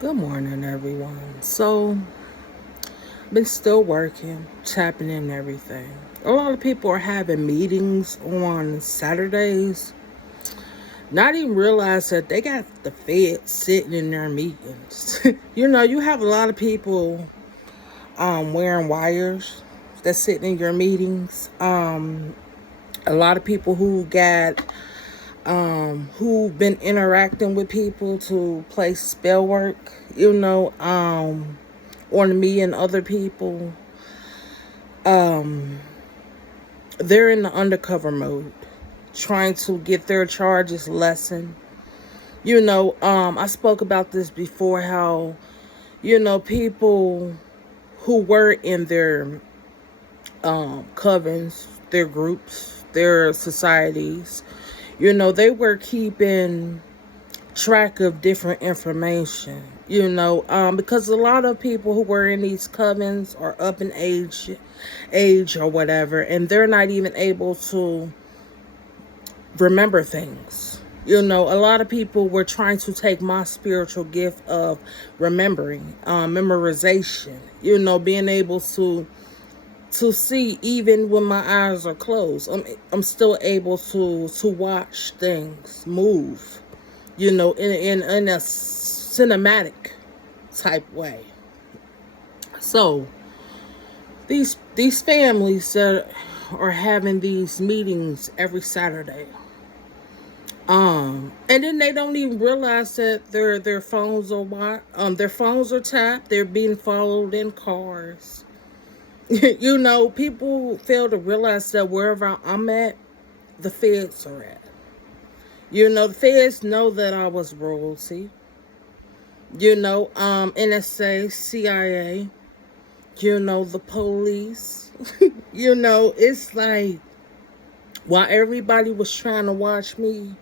Good morning, everyone. Been still working, tapping in everything. A lot of people are having meetings on Saturdays, not even realize that they got the Fed sitting in their meetings. You have a lot of people wearing wires that's sitting in your meetings. A lot of people who've been interacting with people to play spell work, on me and other people. They're in the undercover mode, trying to get their charges lessened. I spoke about this before, how, people who were in their covens, their groups, their societies, they were keeping track of different information, because a lot of people who were in these covens are up in age or whatever, and they're not even able to remember things. A lot of people were trying to take my spiritual gift of remembering, memorization, being able to see even when my eyes are closed. I'm still able to watch things move, in a cinematic type way. So these families that are having these meetings every Saturday, and then they don't even realize that their phones are their phones are tapped. They're being followed in cars. People fail to realize that wherever I'm at, the feds are at. The feds know that I was royalty. NSA, CIA, the police. It's like, while everybody was trying to watch me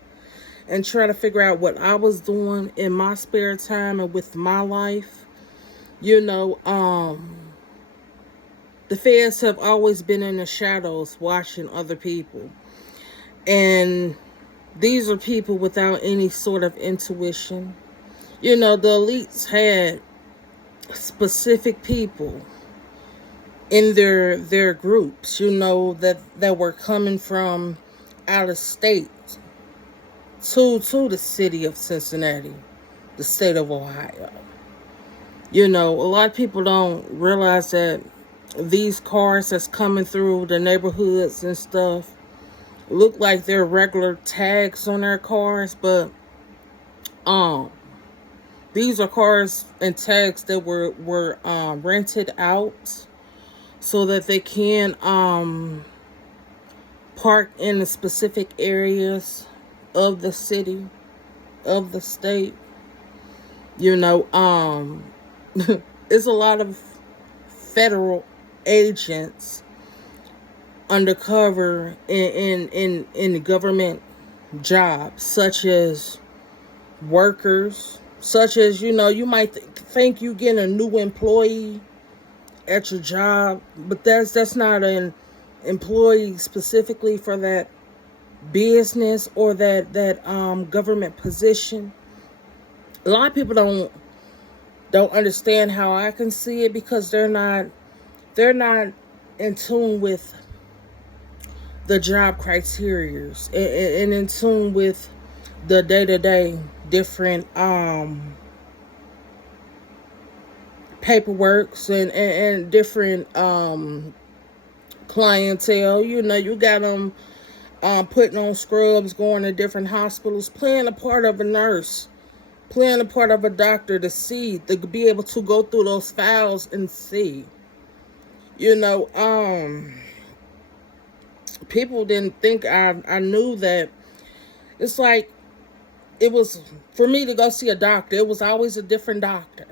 and try to figure out what I was doing in my spare time and with my life, you know, um, the feds have always been in the shadows watching other people. And these are people without any sort of intuition. The elites had specific people in their groups, that were coming from out of state to the city of Cincinnati, the state of Ohio. A lot of people don't realize that these cars that's coming through the neighborhoods and stuff look like they're regular tags on their cars, but um these are cars and tags that were rented out so that they can park in the specific areas of the city, of the state. you know um it's a lot of federal agents undercover in the government jobs, such as workers, such as, you might think you get a new employee at your job, but that's not an employee specifically for that business or that government position. A lot of people don't understand how I can see it, because they're not in tune with the job criterias, and in tune with the day-to-day different paperworks and different clientele. You got them putting on scrubs, going to different hospitals, playing a part of a nurse, playing a part of a doctor, to be able to go through those files and see. you know um People didn't think I knew that. It's like, it was, for me to go see a doctor, it was always a different doctor.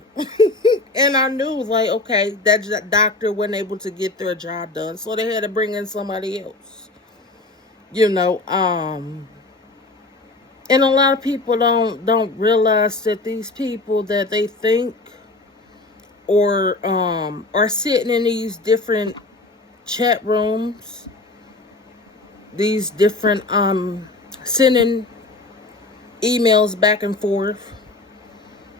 And I knew, like, okay, that doctor wasn't able to get their job done, so they had to bring in somebody else. You know, and a lot of people don't realize that these people that they think or are sitting in these different chat rooms, these different sending emails back and forth,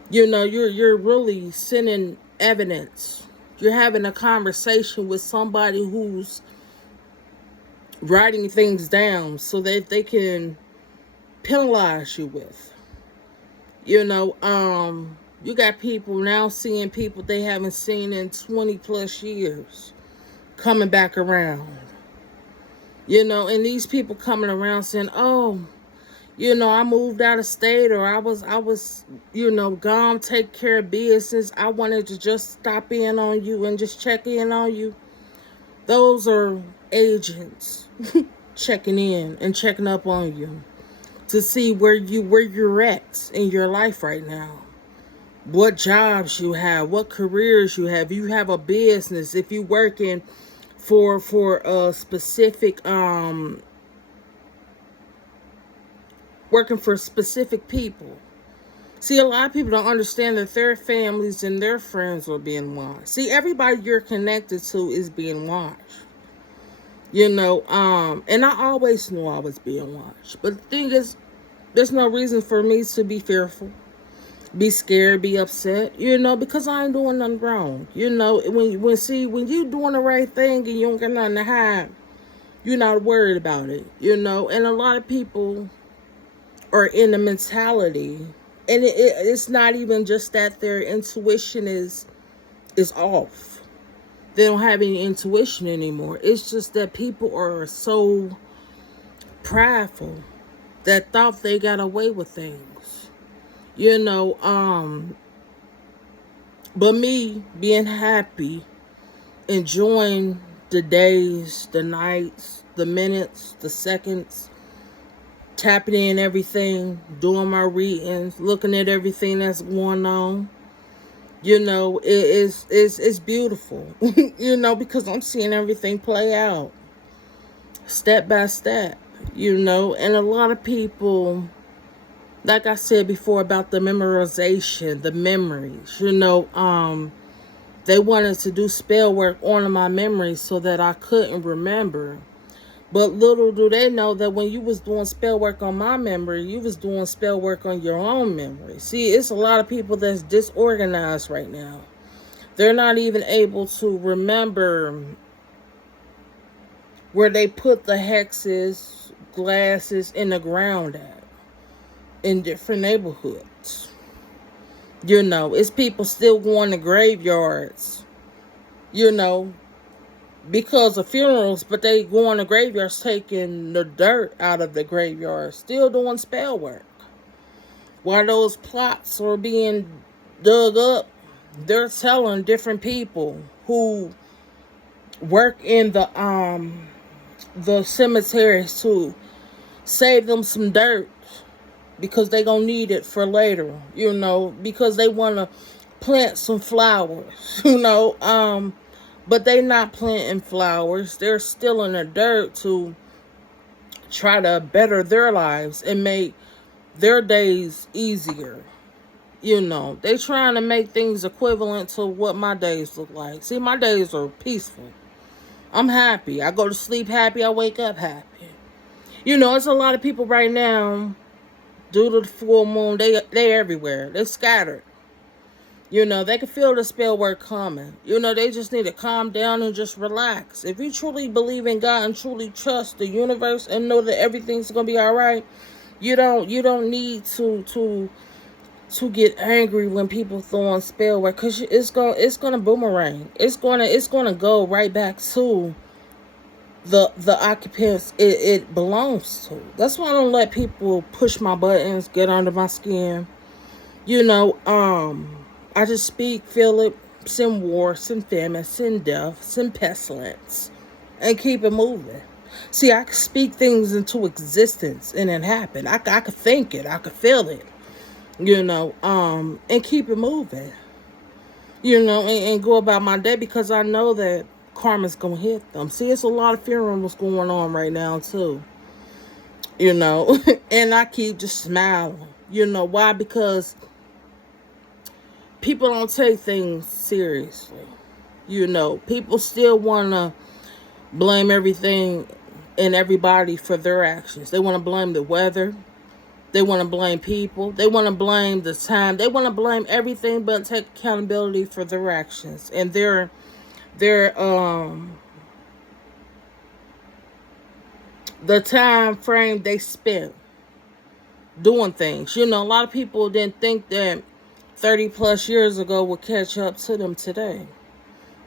You're really sending evidence. You're having a conversation with somebody who's writing things down so that they can penalize you with. You got people now seeing people they haven't seen in 20 plus years coming back around. And these people coming around saying, "Oh, I moved out of state, or I was, gone, take care of business. I wanted to just stop in on you and just check in on you." Those are agents checking in and checking up on you to see where you're at in your life right now. What jobs you have, what careers you have. You have a business, if you working for a specific working for specific people. See, a lot of people don't understand that their families and their friends are being watched. See, everybody you're connected to is being watched. And I always knew I was being watched. But the thing is, there's no reason for me to be fearful, be scared, be upset, because I ain't doing nothing wrong. When you doing the right thing and you don't got nothing to hide, you're not worried about it, and a lot of people are in the mentality, and it's not even just that their intuition is off. They don't have any intuition anymore. It's just that people are so prideful that thought they got away with things. But me being happy, enjoying the days, the nights, the minutes, the seconds, tapping in everything, doing my readings, looking at everything that's going on. It's beautiful. Because I'm seeing everything play out step by step. And a lot of people, like I said before about the memorization, the memories, they wanted to do spell work on my memories so that I couldn't remember. But little do they know that when you was doing spell work on my memory, you was doing spell work on your own memory. See, it's a lot of people that's disorganized right now. They're not even able to remember where they put the hexes, glasses in the ground at in different neighborhoods. It's people still going to graveyards, because of funerals, but they go on the graveyards taking the dirt out of the graveyards, still doing spell work. While those plots are being dug up, they're telling different people who work in the cemeteries to save them some dirt because they gonna need it for later, because they want to plant some flowers, but they not planting flowers. They're still in the dirt to try to better their lives and make their days easier. They trying to make things equivalent to what my days look like. See, my days are peaceful. I'm happy. I go to sleep happy. I wake up happy. It's a lot of people right now, due to the full moon, they everywhere. They're scattered. They can feel the spell work coming. They just need to calm down and just relax. If you truly believe in God and truly trust the universe and know that everything's gonna be all right, you don't need to get angry when people throwing spell work, because it's gonna boomerang. It's gonna go right back to the occupants it belongs to. That's why I don't let people push my buttons, get under my skin. I just speak, feel it, send war, send famine, send death, send pestilence, and keep it moving. See, I can speak things into existence and it happen. I could think it, I could feel it, and keep it moving, and go about my day, because I know that karma's gonna hit them. See, it's a lot of funerals going on right now too, and I keep just smiling. Why? Because people don't take things seriously. People still want to blame everything and everybody for their actions. They want to blame the weather. They want to blame people. They want to blame the time. They want to blame everything but take accountability for their actions and their the time frame they spent doing things. A lot of people didn't think that 30 plus years ago would catch up to them today.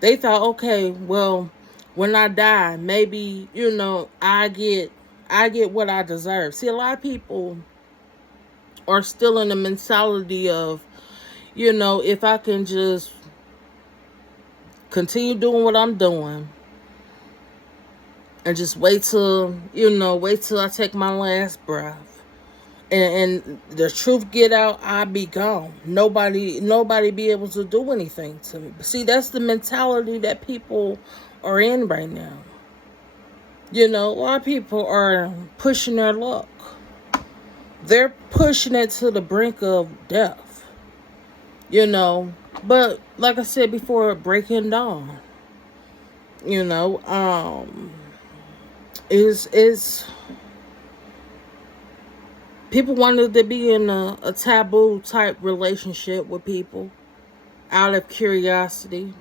They thought, okay, well, when I die, maybe, I get what I deserve. See, a lot of people are still in the mentality of, if I can just continue doing what I'm doing and just wait till I take my last breath. And the truth get out, I'll be gone. Nobody be able to do anything to me. But see, that's the mentality that people are in right now. A lot of people are pushing their luck. They're pushing it to the brink of death. But like I said before, breaking dawn. Is people wanted to be in a taboo type relationship with people out of curiosity,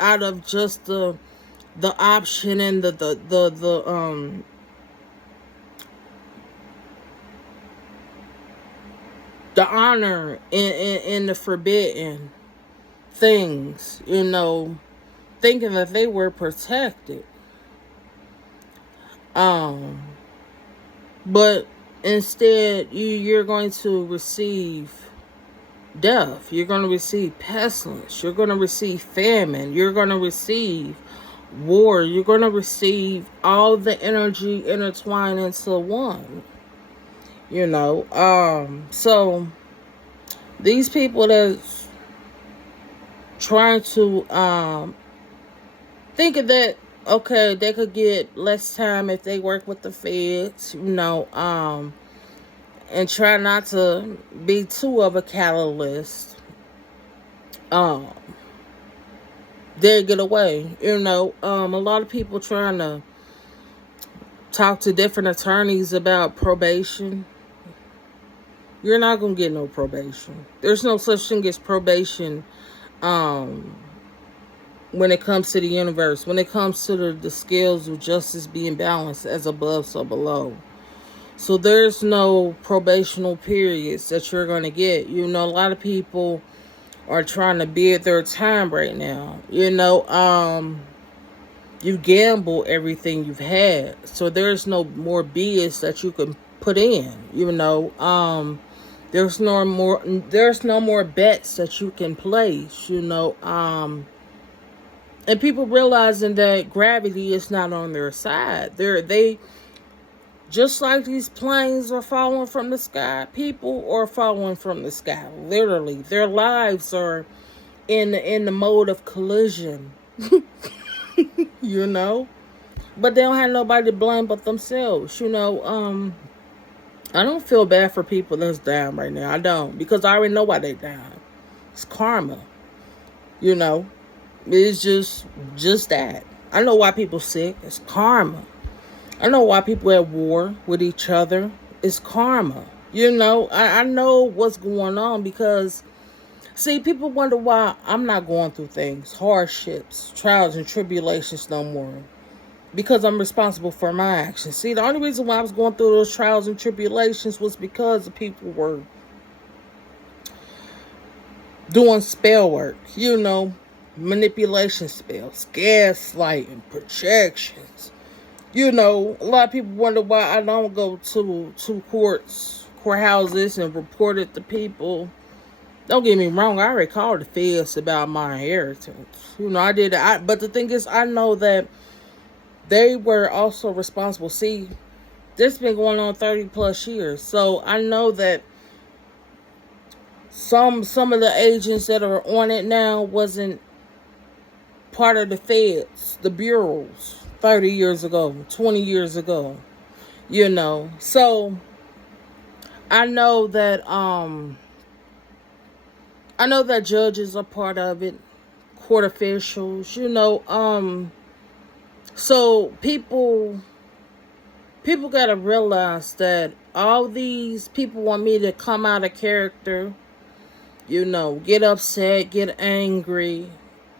out of just the option and the honor in the forbidden things, thinking that they were protected. But instead, you're going to receive death. You're going to receive pestilence. You're going to receive famine. You're going to receive war. You're going to receive all the energy intertwined into one. So these people that's trying to think of that, okay, they could get less time if they work with the feds, and try not to be too of a catalyst. They get away. A lot of people trying to talk to different attorneys about probation. You're not going to get no probation. There's no such thing as probation when it comes to the universe, when it comes to the scales of justice being balanced as above, so below. So there's no probational periods that you're going to get. A lot of people are trying to bid their time right now. You gamble everything you've had. So there's no more bids that you can put in. There's no more bets that you can place. And people realizing that gravity is not on their side. They just like these planes are falling from the sky, people are falling from the sky. Literally, their lives are in the mode of collision. But they don't have nobody to blame but themselves. I don't feel bad for people that's down right now. I don't, because I already know why they down. It's karma. It's just that. I know why people sick. It's karma. I know why people at war with each other. It's karma. I know what's going on because, see, people wonder why I'm not going through things, hardships, trials, and tribulations no more. Because I'm responsible for my actions. See, the only reason why I was going through those trials and tribulations was because the people were doing spell work, manipulation spells, gaslighting, projections. A lot of people wonder why I don't go to courthouses and report it to people. Don't get me wrong, I already called the feds about my inheritance. I did that. But the thing is, I know that they were also responsible. See, this been going on 30 plus years. So I know that some of the agents that are on it now wasn't part of the feds, the bureaus, 30 years ago, 20 years ago. So I know that judges are part of it, court officials, So people People got to realize that all these people want me to come out of character, get upset, get angry.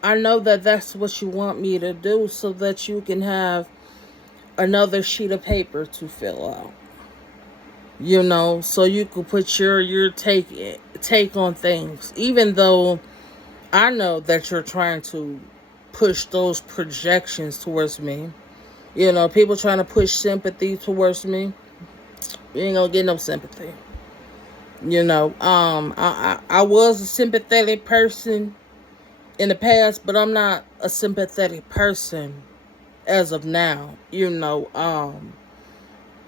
I know that that's what you want me to do so that you can have another sheet of paper to fill out. So you could put your take on things. Even though I know that you're trying to push those projections towards me. People trying to push sympathy towards me. You ain't gonna get no sympathy. I was a sympathetic person in the past, but I'm not a sympathetic person as of now.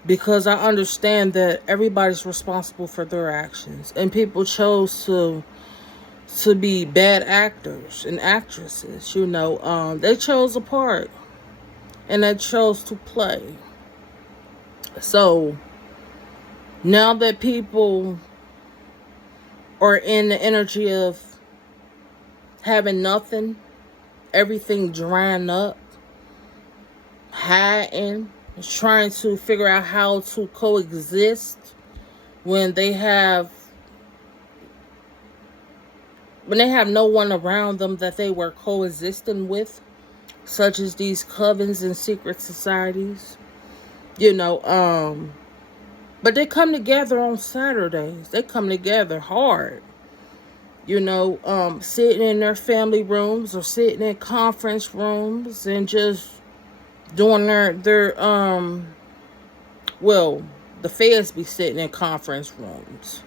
Because I understand that everybody's responsible for their actions, and people chose to be bad actors and actresses. They chose a part, and they chose to play. So now that people are in the energy of having nothing, everything drying up, hiding, trying to figure out how to coexist when they have no one around them that they were coexisting with, such as these covens and secret societies. But they come together on Saturdays. They come together hard. Sitting in their family rooms or sitting in conference rooms and just doing their the feds be sitting in conference rooms.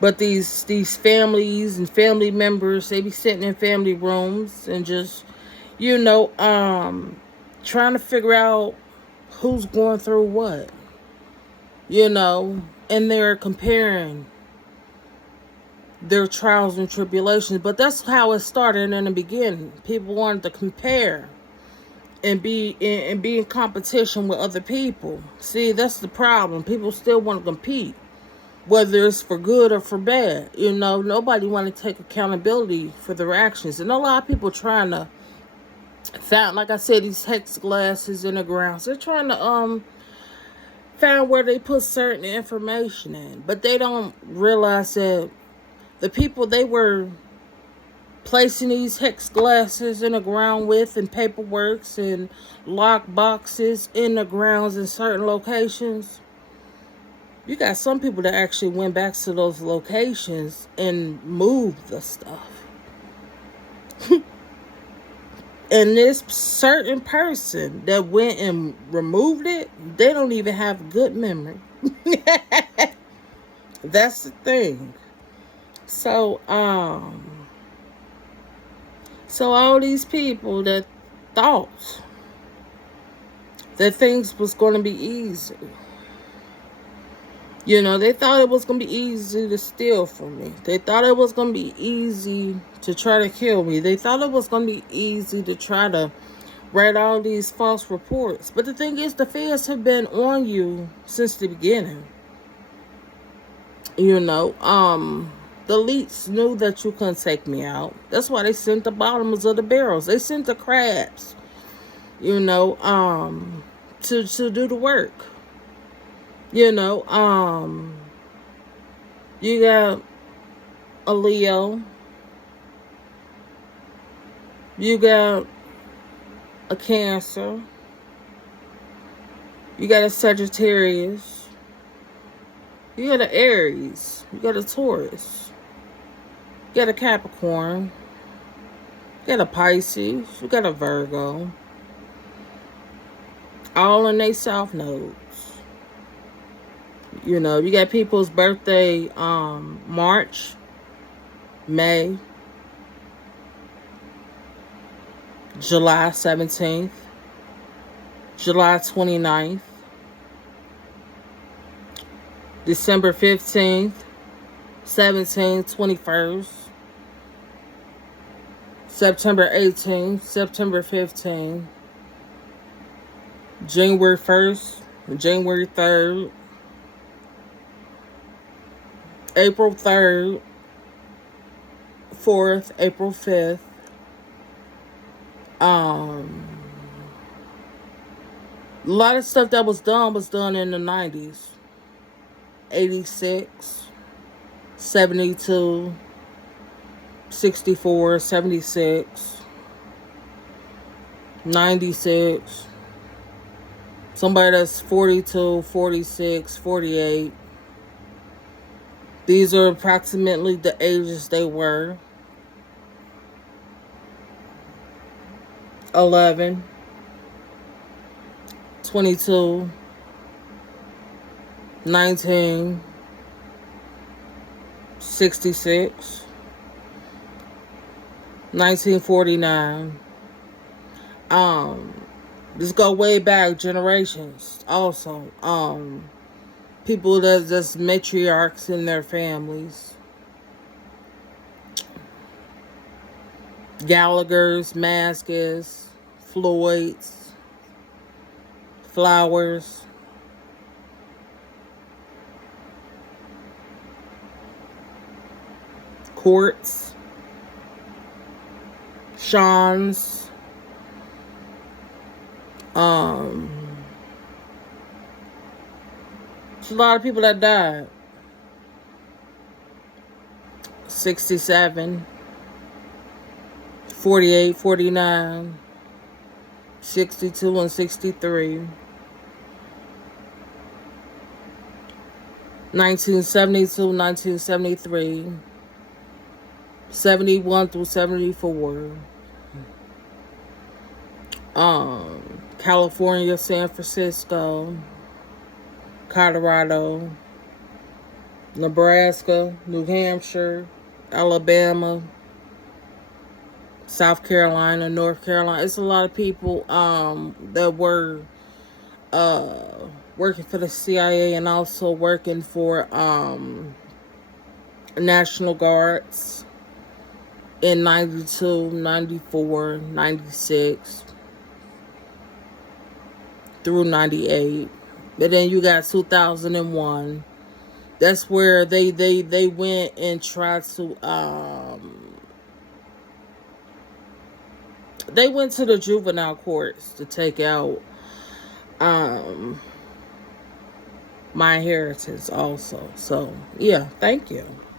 But these families and family members, they be sitting in family rooms and just, trying to figure out who's going through what. And they're comparing their trials and tribulations. But that's how it started in the beginning. People wanted to compare and be in competition with other people. See, that's the problem. People still want to compete, whether it's for good or for bad. Nobody want to take accountability for their actions. And a lot of people trying to find, like I said, these hex glasses in the ground. So they're trying to find where they put certain information in. But they don't realize that the people they were placing these hex glasses in the ground with, and paperworks and lock boxes in the grounds in certain locations, you got some people that actually went back to those locations and moved the stuff. And this certain person that went and removed it, they don't even have good memory. That's the thing. So all these people that thought that things was going to be easy. They thought it was going to be easy to steal from me. They thought it was going to be easy to try to kill me. They thought it was going to be easy to try to write all these false reports. But the thing is, the feds have been on you since the beginning. The elites knew that you couldn't take me out. That's why they sent the bottoms of the barrels. They sent the crabs, to do the work. You got a Leo. You got a Cancer. You got a Sagittarius. You got an Aries. You got a Taurus. You got a Capricorn. You got a Pisces. You got a Virgo. All in their south nodes. You got people's birthday March, May, July 17th, July 29th, December 15th, 17th, 21st, September 18th, September 15th, January 1st, January 3rd, April 3rd, 4th, April 5th, A lot of stuff that was done in the 90s. 86, 72, 64, 76, 96. Somebody that's 42, 46, 48. These are approximately the ages they were. 11, 22, 19, 66, 1949. This go way back generations also. People that's matriarchs in their families. Gallagher's, Maskis, Floyd's, Flowers. Courts. Sean's. It's a lot of people that died. 67, 48, 49, 62 and 63. 1972, 1973, 71 through 74. California, San Francisco, Colorado, Nebraska, New Hampshire, Alabama, South Carolina, North Carolina. It's a lot of people that were working for the CIA and also working for National Guards in 92, 94, 96 through 98. But then you got 2001. That's where they went and tried to they went to the juvenile courts to take out my inheritance also. So yeah, thank you.